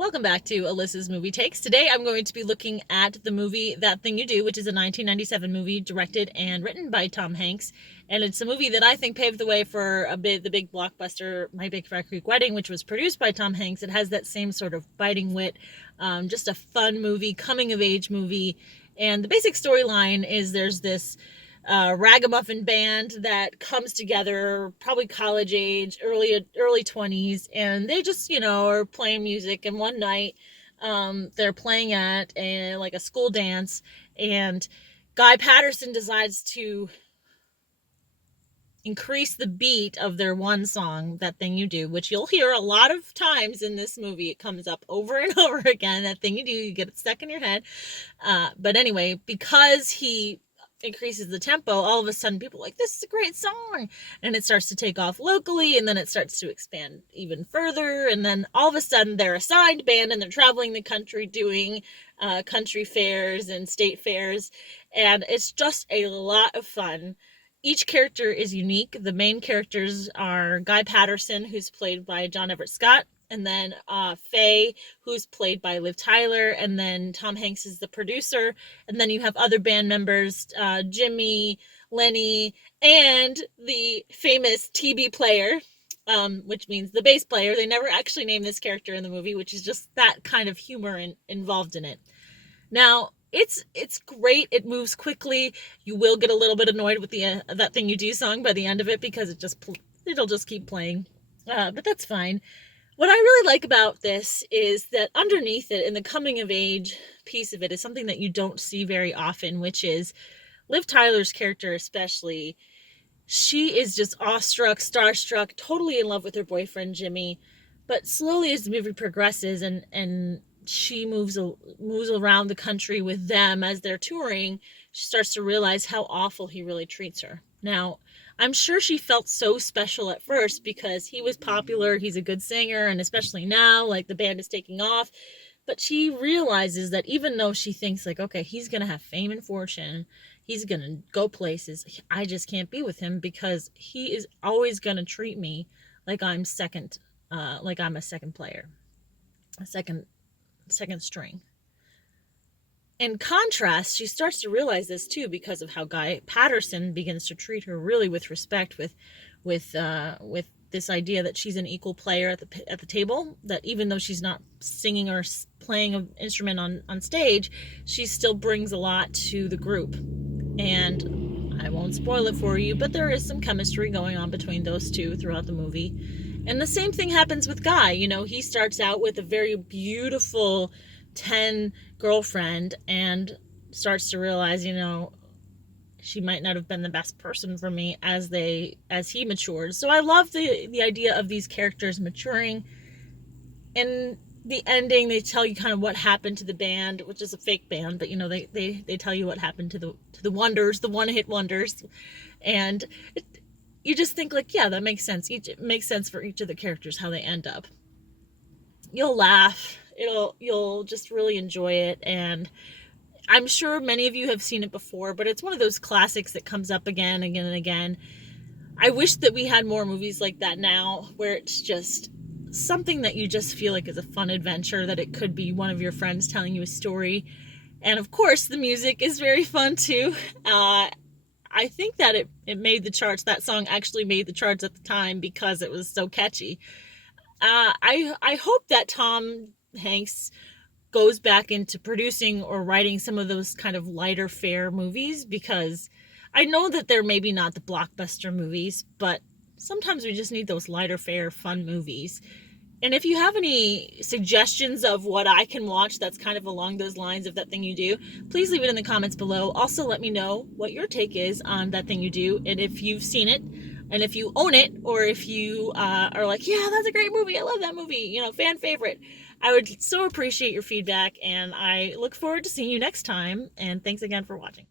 Welcome back to Alyssa's Movie Takes. Today I'm going to be looking at the movie That Thing You Do, which is a 1997 movie directed and written by Tom Hanks. And it's a movie that I think paved the way for the big blockbuster My Big Fat Greek Wedding, which was produced by Tom Hanks. It has that same sort of biting wit, just a fun movie, coming of age movie. And the basic storyline is there's this ragamuffin band that comes together, probably college age, early 20s, and they just are playing music. And one night, they're playing at a school dance, and Guy Patterson decides to increase the beat of their one song, That Thing You Do, which you'll hear a lot of times in this movie. It comes up over and over again. That thing you do, you get it stuck in your head. But anyway, because he increases the tempo, all of a sudden people are like, this is a great song, and it starts to take off locally, and then it starts to expand even further, and then all of a sudden they're a signed band and they're traveling the country doing country fairs and state fairs, and it's just a lot of fun. Each character is unique. The main characters are Guy Patterson, who's played by John Everett Scott, and then Faye, who's played by Liv Tyler, and then Tom Hanks is the producer, and then you have other band members, Jimmy, Lenny, and the famous TB player, which means the bass player. They never actually name this character in the movie, which is just that kind of humor involved in it. Now, it's great. It moves quickly. You will get a little bit annoyed with the That Thing You Do song by the end of it, because it'll just keep playing, but that's fine. What I really like about this is that underneath it, in the coming of age piece of it, is something that you don't see very often, which is Liv Tyler's character especially. She is just awestruck, starstruck, totally in love with her boyfriend Jimmy, but slowly as the movie progresses and she moves around the country with them as they're touring, she starts to realize how awful he really treats her. Now, I'm sure she felt so special at first because he was popular, he's a good singer, and especially now, like, the band is taking off. But she realizes that even though she thinks, like, okay, he's going to have fame and fortune, he's going to go places, I just can't be with him because he is always going to treat me like I'm like I'm a second player, a second string. In contrast, she starts to realize this too because of how Guy Patterson begins to treat her really with respect, with this idea that she's an equal player at the table. That even though she's not singing or playing an instrument on stage, she still brings a lot to the group. And I won't spoil it for you, but there is some chemistry going on between those two throughout the movie. And the same thing happens with Guy. He starts out with a very beautiful 10 girlfriend and starts to realize, she might not have been the best person for me as he matures. So I love the idea of these characters maturing. In the ending, they tell you kind of what happened to the band, which is a fake band, but they tell you what happened to the wonders, the one-hit wonders. And you just think, like, yeah, that makes sense. It makes sense for each of the characters, how they end up. You'll laugh. You'll just really enjoy it. And I'm sure many of you have seen it before, but it's one of those classics that comes up again and again. I wish that we had more movies like that now, where it's just something that you just feel like is a fun adventure, that it could be one of your friends telling you a story. And of course, the music is very fun too. I think that it made the charts. That song actually made the charts at the time because it was so catchy. I hope that Tom Hanks goes back into producing or writing some of those kind of lighter fare movies, because I know that they're maybe not the blockbuster movies, but sometimes we just need those lighter fare fun movies. And if you have any suggestions of what I can watch that's kind of along those lines of That Thing You Do, please leave it in the comments below. Also, let me know what your take is on That Thing You Do, and if you've seen it, and if you own it, or if you are like, yeah, that's a great movie, I love that movie, fan favorite. I would so appreciate your feedback, and I look forward to seeing you next time, and thanks again for watching.